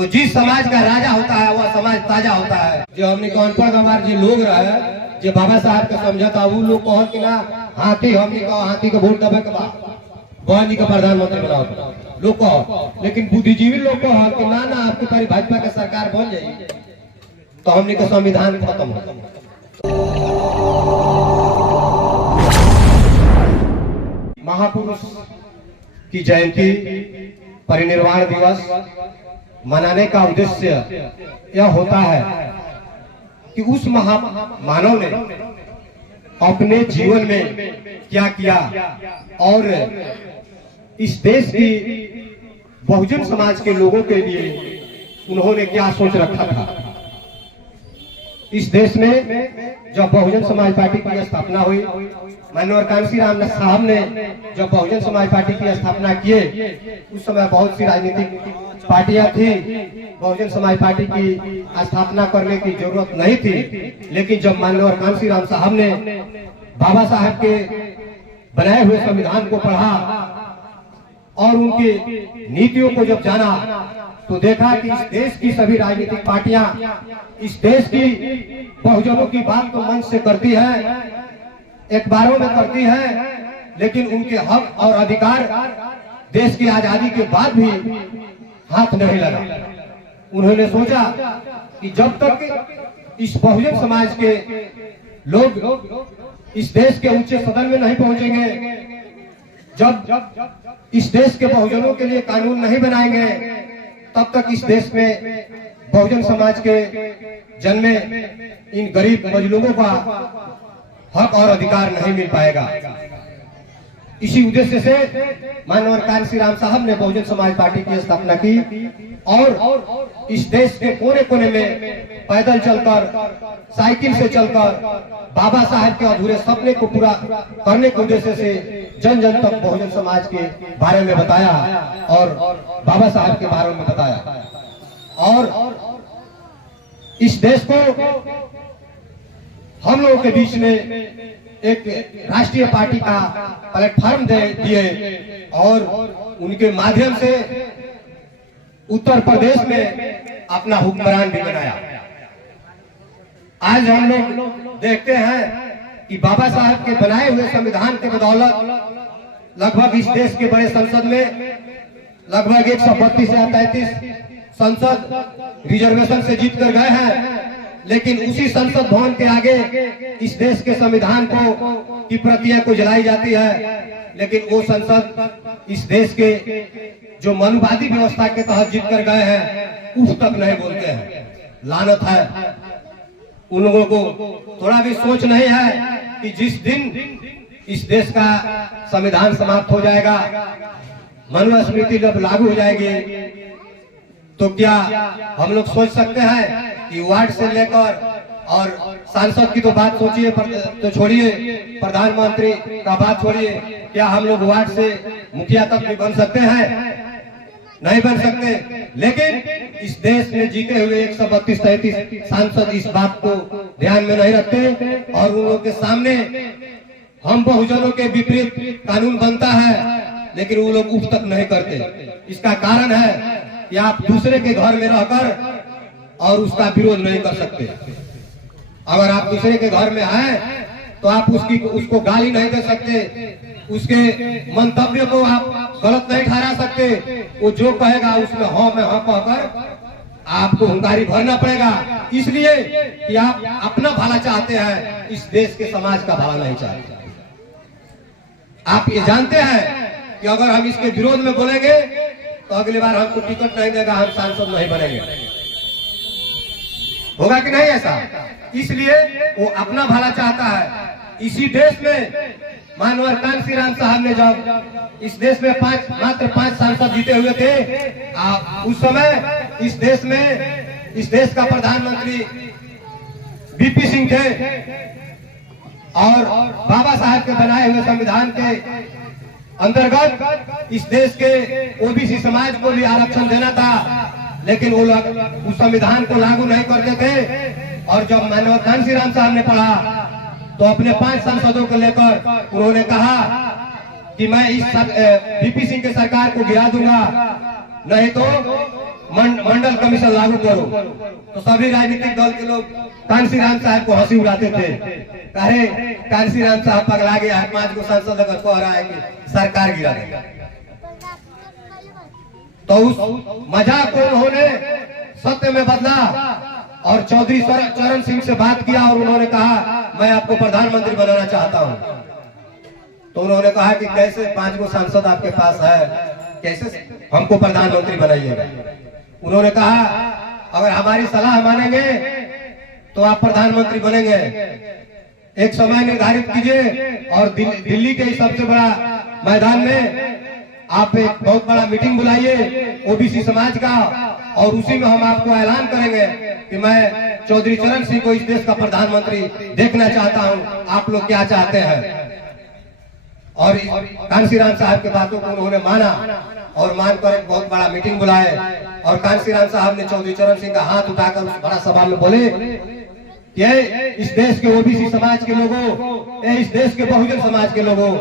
तो जिस समाज का राजा होता है वह समाज ताजा होता है। जो हमने अनपढ़ गंवार जी लोग रहे जो बाबा साहब के समझता वो लोग कह कि ना हाथी हमने कहा हाथी के वोट दबे के बाद बहनी का प्रधानमंत्री बनाओ लोग कहो, लेकिन बुद्धिजीवी लोग कहो कि ना ना आपकी पारी भाजपा के सरकार बन जाएगी तो हमने का संविधान खत्म हो। महापुरुष की जयंती परिनिर्वाण दिवस मनाने का उद्देश्य यह होता है कि उस मानव ने अपने जीवन में क्या किया और इस देश की बहुजन समाज के लोगों के लिए उन्होंने क्या सोच रखा था। इस देश में जब बहुजन समाज पार्टी की स्थापना हुई, माननीय कांशीराम साहब ने जब बहुजन समाज पार्टी की स्थापना किए उस समय बहुत सी राजनीतिक पार्टियां थी। बहुजन समाज पार्टी की स्थापना करने की जरूरत नहीं थी, लेकिन जब माननीय कांशीराम साहब ने बाबा साहब के बनाए हुए संविधान को पढ़ा और उनकी नीतियों को जब जाना तो देखा कि इस देश की सभी राजनीतिक पार्टियां इस देश की बहुजनों की बात को मंच से करती है, अखबारों में करती है, लेकिन उनके हक और अधिकार देश की आजादी के बाद भी हाथ नहीं लगा। उन्होंने सोचा कि जब तक इस बहुजन समाज के लोग इस देश के ऊंचे सदन में नहीं पहुंचेंगे, जब इस देश के बहुजनों के लिए कानून नहीं बनाएंगे, तब तक इस देश में बहुजन समाज के जन्मे इन गरीब मजलूमों का हक और अधिकार नहीं मिल पाएगा। इसी उद्देश्य से माननीय कांशीराम साहब ने बहुजन समाज पार्टी की स्थापना की और इस देश के कोने कोने में पैदल चलकर, साइकिल से चलकर बाबा साहब के अधूरे सपने को पूरा करने के उद्देश्य से जन जन तक बहुजन समाज के बारे में बताया और बाबा साहब के बारे में बताया और इस देश को हम लोगों के बीच में एक राष्ट्रीय पार्टी का प्लेटफॉर्म दे दिए और उनके माध्यम से उत्तर प्रदेश में अपना हुक्मरान भी बनाया। आज हम लोग देखते हैं कि बाबा साहब के बनाए हुए संविधान के बदौलत लगभग इस देश के बड़े संसद में लगभग 132 या 33 संसद रिजर्वेशन से जीत कर गए हैं, लेकिन उसी संसद भवन के आगे इस देश के संविधान को की प्रतियां को जलाई जाती है, लेकिन वो संसद इस देश के जो मनुवादी व्यवस्था के तहत जीत कर गए हैं उस तक नहीं बोलते हैं। लानत है उन लोगों को, थोड़ा भी सोच नहीं है कि जिस दिन इस देश का संविधान समाप्त हो जाएगा, मनुस्मृति जब लागू हो जाएगी, तो क्या हम लोग सोच सकते हैं कि वार्ड से लेकर और सांसद की तो बात सोचिए तो छोड़िए, प्रधानमंत्री का बात छोड़िए, क्या हम लोग वार्ड से मुखिया तक भी बन सकते हैं? नहीं बन सकते। लेकिन इस देश में जीते हुए 132-33 सांसद इस बात को ध्यान में नहीं रखते और उन लोगों के सामने हम बहुजनों के विपरीत कानून बनता है, लेकिन वो लोग उफ तक नहीं करते। इसका कारण है कि आप दूसरे के घर में रहकर और उसका विरोध नहीं कर सकते। अगर आप दूसरे के घर में आए तो आप उसको गाली नहीं दे सकते, उसके मंतव्य को आप गलत नहीं ठहरा सकते। वो जो कहेगा उसमें हाँ में हाँ कहकर आपको हुंकारी भरना पड़ेगा, इसलिए कि आप अपना भला चाहते हैं, इस देश के समाज का भला नहीं चाहते। आप ये जानते हैं कि अगर हम इसके विरोध में बोलेंगे तो अगली बार हमको टिकट नहीं देगा, हम सांसद नहीं बनेंगे। होगा कि नहीं ऐसा? इसलिए वो अपना भला चाहता है। इसी देश में माननीय कांशीराम साहब ने जब इस देश में मात्र 5 सांसद जीते हुए थे, उस समय इस देश का प्रधानमंत्री बीपी सिंह थे और बाबा साहब के बनाए हुए संविधान के अंतर्गत इस देश के ओबीसी समाज को भी आरक्षण देना था, लेकिन वो लोग उस संविधान को लागू नहीं करते थे। और जब माननीय कांशीराम साहब ने पढ़ा तो अपने 5 सांसदों को लेकर उन्होंने कहा कि मैं इस बीपी सिंह के सरकार को गिरा दूंगा, नहीं तो मंडल कमीशन लागू करो, तो सभी राजनीतिक दल के लोग कांशीराम साहब को हंसी उड़ाते थे। कहे कांशीराम साहब पगला गया है, 5 को सांसद अगर कह रहा है कि सरकार गिरा देगा। तो उस मजाक को उन्होंने सत्य में बदला और चौधरी चरण सिंह से बात किया और उन्होंने कहा मैं आपको प्रधानमंत्री बनाना चाहता हूं। तो उन्होंने कहा कि कैसे 5 को सांसद आपके पास है, कैसे हमको प्रधानमंत्री बनाइएगा। उन्होंने कहा अगर हमारी सलाह मानेंगे तो आप प्रधानमंत्री बनेंगे। एक समय निर्धारित कीजिए और दिल्ली के सबसे बड़ा मैदान में आप एक बहुत बड़ा मीटिंग बुलाइए ओबीसी समाज का, और उसी में हम आपको ऐलान करेंगे कि मैं चौधरी चरण सिंह को इस देश का प्रधानमंत्री देखना चाहता हूं, आप लोग क्या चाहते हैं। और कांशीराम साहब की बातों को उन्होंने माना और मानकर एक बहुत बड़ा मीटिंग बुलाए। और कांशीराम साहब ने चौधरी चरण सिंह का हाथ उठाकर उस बड़ा सभा में बोले कि इस देश के ओबीसी समाज के लोगों, इस देश के बहुजन समाज के लोगों,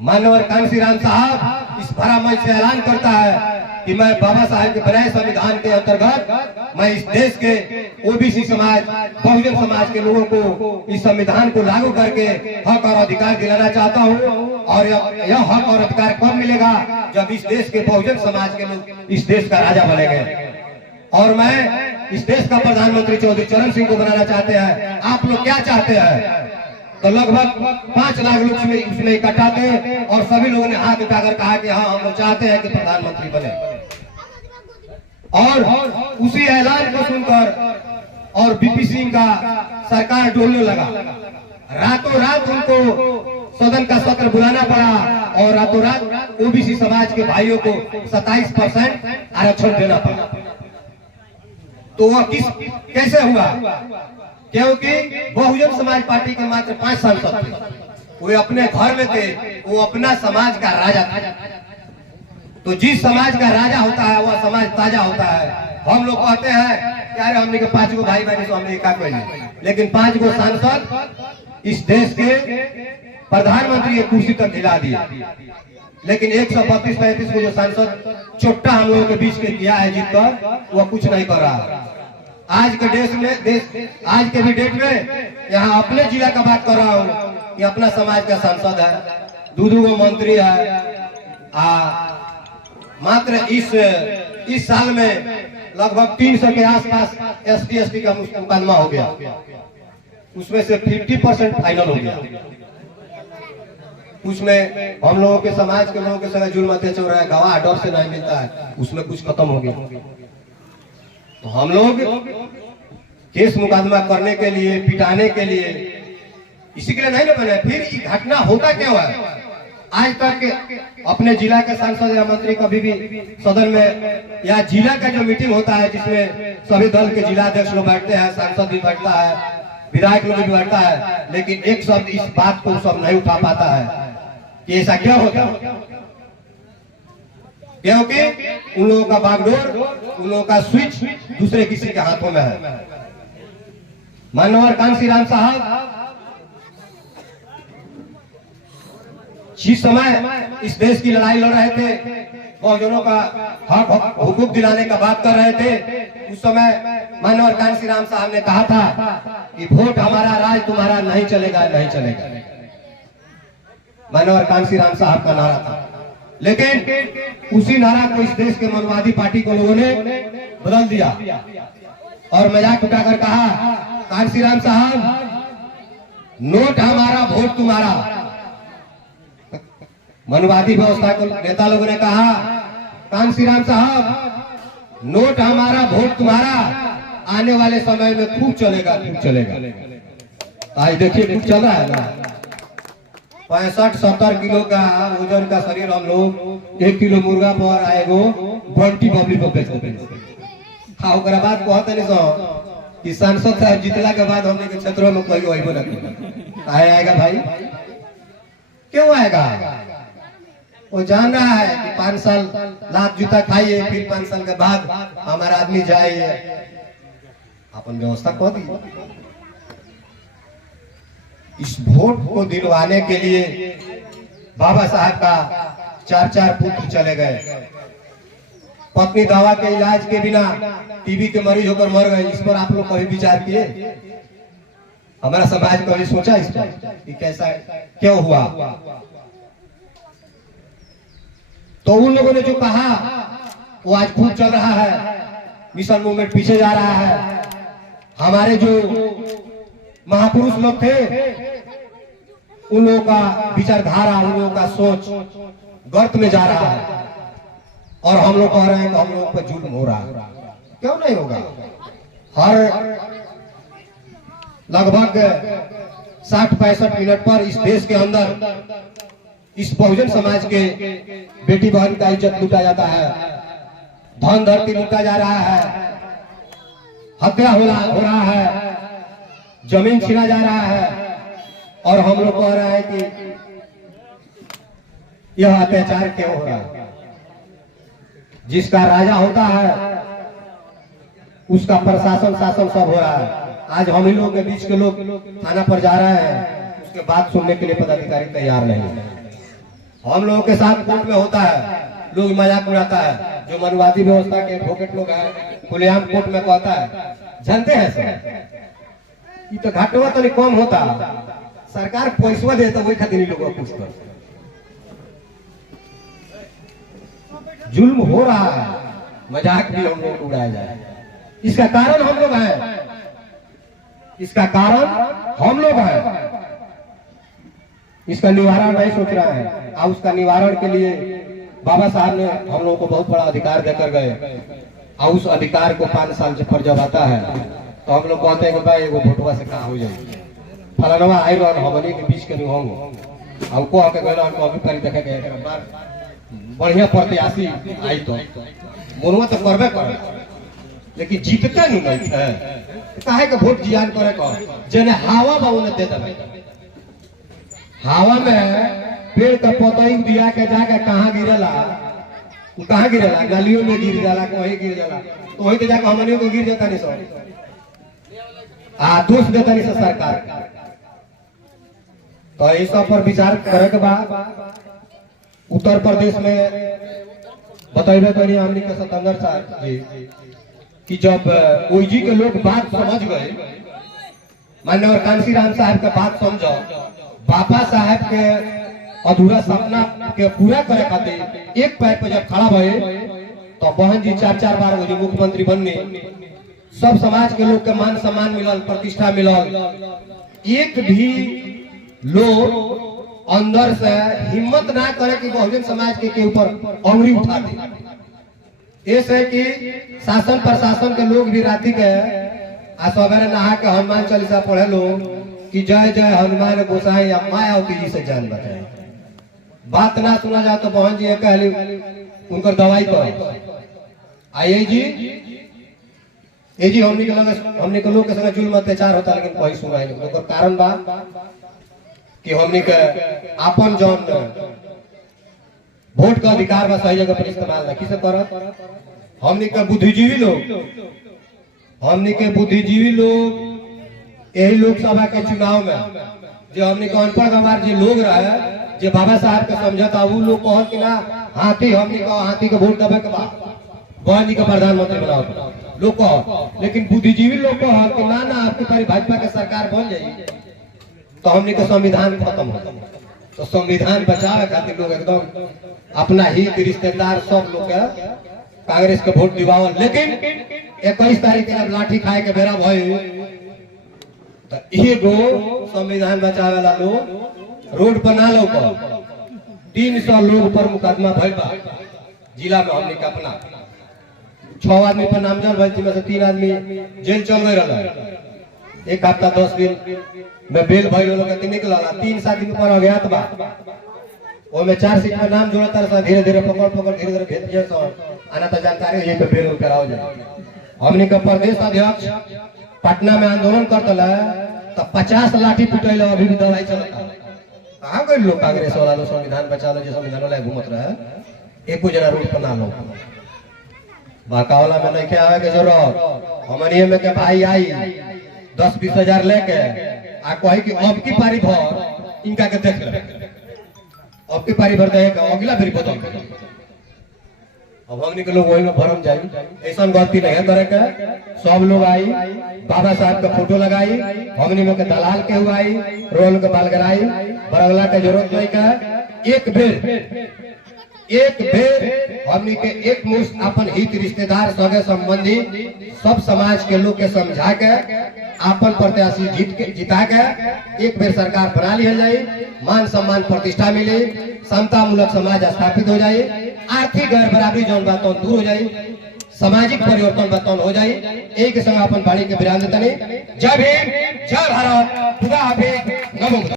मानवर कांशीराम साहब इस भरा मंच से ऐलान करता है कि मैं बाबा साहेब के बनाए संविधान के अंतर्गत मैं इस देश के ओबीसी समाज, बहुजन समाज के लोगों को इस संविधान को लागू करके हक और अधिकार दिलाना चाहता हूं। और यह हक और अधिकार कब मिलेगा, जब इस देश के बहुजन समाज के लोग इस देश का राजा बनेंगे। और मैं इस देश का प्रधानमंत्री चौधरी चरण सिंह को बनाना चाहते हैं, आप लोग क्या चाहते हैं। तो लगभग 5 लाख लोग उसमें इकट्ठा थे और सभी लोगों ने हाथ उठाकर कहा कि हाँ हम लोग चाहते हैं कि प्रधानमंत्री बने। और उसी ऐलान को सुनकर और बीपी सिंह का सरकार डोलने लगा। रातों रात उनको सदन का सत्र बुलाना पड़ा और रातों रात ओबीसी समाज के भाइयों को 27% आरक्षण देना पड़ा। तो वह कैसे हुआ, क्योंकि बहुजन समाज पार्टी के मात्र 5 सांसद थे, वो अपने घर में थे, वो अपना समाज का राजा था। तो जिस समाज का राजा होता है वह समाज ताजा होता है। हम लोग कहते हैं यार हमने के 5 को भाई बहन तो हमने क्या कही, लेकिन 5 को सांसद इस देश के प्रधानमंत्री की कुर्सी तक हिला दिया। लेकिन 132-33 को जो सांसद चोट्टा हम लोगों के बीच के किया है जीतकर, वह कुछ नहीं कर रहा। आज के आज के भी डेट में यहाँ अपने जिला का बात कर रहा हूँ कि अपना समाज का सांसद है, 2 मंत्री है। मात्र इस साल में लगभग 300 के आसपास ST का मुकदमा हो गया, उसमें से 50% फाइनल हो गया। उसमें हम लोगों के समाज के लोगों के संग जुल्म अत्याचार हो रहा है, गवाह डर से नहीं मिलता है, उसमें कुछ खत्म हो गया। तो हम लोग केस मुकदमा करने के लिए, पिटाने के लिए, इसी के लिए नहीं ना बने। फिर ये घटना होता क्यों है। आज तक अपने जिला के सांसद या मंत्री कभी भी सदन में या जिला का जो मीटिंग होता है जिसमें सभी दल के जिलाध्यक्ष लोग बैठते हैं, सांसद भी बैठता है, विधायक लोग भी बैठता है, लेकिन एक शब्द इस बात को सब नहीं उठा पाता है कि ऐसा क्या होता है। क्योंकि उन लोगों का बागडोर, उन लोगों का स्विच दूसरे किसी के हाथों में है। मानवर कांशीराम साहब जिस समय इस देश की लड़ाई लड़ रहे थे, बहुजनों का हक हुकूक दिलाने का बात कर रहे थे, उस समय मानवर कांशीराम साहब ने कहा था कि वोट हमारा, राज तुम्हारा, नहीं चलेगा, नहीं चलेगा। मानवर कांशीराम साहब का नारा था। लेकिन उसी नारा को इस देश के मनुवादी पार्टी को लोगों ने बदल दिया और मजाक उठाकर कहा कांशीराम साहब नोट हमारा, वोट तुम्हारा। मनुवादी व्यवस्था के नेता लोगों ने कहा कांशीराम साहब नोट हमारा, वोट तुम्हारा, आने वाले समय में खूब चलेगा, खूब चलेगा। आज देखिए खूब चल रहा है ना। 65-70 किलो का वजन का शरीर हम लोग 1 किलो मुर्गा पर आएगो बंटी बबली पर बेचते हाँ। ओकरा बाद कहते नहीं सो कि सांसद साहब जीतला के बाद हमने के क्षेत्रों में कोई वही ना आएगा भाई, क्यों आएगा। वो जान रहा है कि 5 साल लाख जूता खाइए, फिर 5 साल के बाद हमारा आदमी जाइए, अपन व्यवस्था को दी। इस वोट को दिलवाने के लिए बाबा साहब का 4 पुत्र चले गए। पत्नी दवा के इलाज के बिना टीबी के मरीज होकर मर गए। इस पर आप लोग कभी विचार किए? हमारा समाज कभी सोचा इस पर कि कैसा क्यों हुआ? तो उन लोगों ने जो कहा वो आज खूब चल रहा है। मिशन मूवमेंट पीछे जा रहा है। हमारे जो महापुरुष लोग थे उन लोगों का विचारधारा, उन लोगों का सोच गर्त में जा रहा है और हम लोग कह रहे हैं कि हम लोग पर जुल्म हो रहा है। क्यों नहीं होगा? हर लगभग 60-65 मिनट पर इस देश के अंदर इस बहुजन समाज के बेटी बहन का इज्जत लूटा जाता है, धन धरती लूटा जा रहा है, हत्या हो रहा है, जमीन छीना जा रहा है और हम लोग कह रहे हैं कि यह अत्याचार क्यों हो रहा है? जिसका राजा होता है उसका प्रशासन शासन सब हो रहा है। आज हम ही लोग के बीच के लोग थाना पर जा रहे हैं, उसके बाद सुनने के लिए पदाधिकारी तैयार नहीं है। हम लोगों के साथ कोर्ट में होता है, लोग मजाक उड़ाता है। जो मनवादी व्यवस्था के एडवोकेट लोग हैं खुलेआम कोर्ट में कहता है, जानते हैं सर ये तो घाटवा तो कम होता, सरकार पैसा देता वही खातिर लोगों को पूछता। जुल्म हो रहा है, मजाक भी हम लोग उड़ाया जाए। इसका कारण हम लोग हैं, इसका कारण हम लोग हैं। इसका निवारण नहीं सोच रहा है और उसका निवारण के लिए बाबा साहब ने हम लोगों को बहुत बड़ा अधिकार देकर गए और उस अधिकार को 5 साल से पर जब आता है तो हम लोग कहते हैं कि भाई वो भोटवा से कहाँ हो जाए, फलानवा आई रहा हमनी के बीच के नहीं होंगे हमको आके गए हमको अभी परी देखे गए बढ़िया प्रत्याशी आई तो मोनवा तो करबे करे लेकिन जीतते नहीं है। काहे के वोट जियान करे को जने हवा बा उन्हें दे देबे। हवा में पेड़ का पतई दिया के जाके कहां गिरला, वो कहां गिरला, गलियों में गिर जाला, कहीं गिर जाला, तो वही तो जाके हमनियों को गिर जाता नहीं सो दोष देता नहीं सरकार। तो इस सब पर विचार करे के बाद उत्तर प्रदेश में बताइए करिए हमने के सतंदर साहब जी कि जब ओईजी के लोग बात समझ गए, माननीय कांसी राम साहब के बात समझो, बाबा साहब के अधूरा सपना के पूरा करे खातिर एक पैर पे जब खड़ा भए तो बहन जी 4-4 बार वो मुख्यमंत्री बनने, सब समाज के लोग के मान सम्मान मिलल, प्रतिष्ठा मिलल। एक भी लोग अंदर से हिम्मत ना करे कि बहुजन समाज के ऊपर अंगुली उठा दे। ऐसे कि शासन प्रशासन के लोग भी राति के सवेरे नहा के हनुमान चालीसा पढ़े लोग कि जय जय हनुमान गोसाई अम्मा आवती जी से जान बचाए। बात ना सुना जाए तो बहन जी कहली उनकर दवाई पर आइए जी ए जी हमने के लोग के संग जुल्म अत्याचार होता लेकिन कोई सुनाई नहीं। ओकर कारण बा कि हमने के अपन जौन वोट का अधिकार बा सही जगह पर इस्तेमाल नहीं किसे करत। हमने के बुद्धिजीवी लोग यही लोकसभा के चुनाव में जो हमने के अनपढ़ गंवार जो लोग रहे जो बाबा साहब के समझता वो लोग कहत कि ना हाथी हमने का हाथी के वोट देवे के बाद बहन जी का प्रधानमंत्री बनाओ लोग कह, लेकिन बुद्धिजीवी लोग कह कि ना ना आपकी पारी भाजपा के सरकार बन जाएगी तो हमने का संविधान खत्म हो। तो संविधान बचावे खातिर लोग एकदम अपना हित रिश्तेदार सब लोग के कांग्रेस के वोट दिवावल। लेकिन 21 तारीख के लाठी खाए के बेरा भइल तो एगो संविधान बचावे वाला लोग रोड पर ना लोग 300 लोग पर मुकदमा भइल बा जिला में। हमने का अपना 6 आदमी पर नामजद भइल, जिसमें से 3 आदमी जेल चल गए रहा। 1 हफ्ता 10 दिन में बेल भइल लोग के निकलला। 3 आदमी पर अज्ञात बा ओमे 4 सीट पर नाम जोड़ता रहा। धीरे धीरे पकड़ धीरे धीरे भेज दिया सब आना तो जानकारी यही पे बेल कराओ जाए। हमने का प्रदेश अध्यक्ष पटना में आंदोलन करता तो 50 लाठी पिटल अभी भी दवाई चलता। कहाँ गए लोग कांग्रेस वाला लोग संविधान बचा लो जो संविधान वाला घूमत रहे। एक जना रोड पर ना लो बाकावला में नहीं आवे के जरूरत। हमनिए में के भाई आई 10-20 हजार लेके आ कही कि अब की पारी भर इनका के देख ले, अब की पारी भर देगा अगला फिर बदल अब हमने के लोग वही में भरम जाई, ऐसा गलती नहीं करे का। सब लोग आई, बाबा साहब का फोटो लगाई, हमने में के दलाल के हुआ आई, रोल के बाल गराई, बरगला के जरूरत नहीं का। एक बेर हमने के एक मुश्त अपन हित रिश्तेदार सगे संबंधी सब समाज के लोग के समझा के अपन प्रत्याशी जिता के एक बेर सरकार बना ली जाए, मान सम्मान प्रतिष्ठा मिले, समता मूलक समाज स्थापित हो जाए, आर्थिक गैर बराबरी जौन बात दूर हो जाए, सामाजिक परिवर्तन बतौन हो जाए। एक संग अपन बाड़ी के विराम देते। जय भीम, जय भारत, खुदा हाफिज, नमो।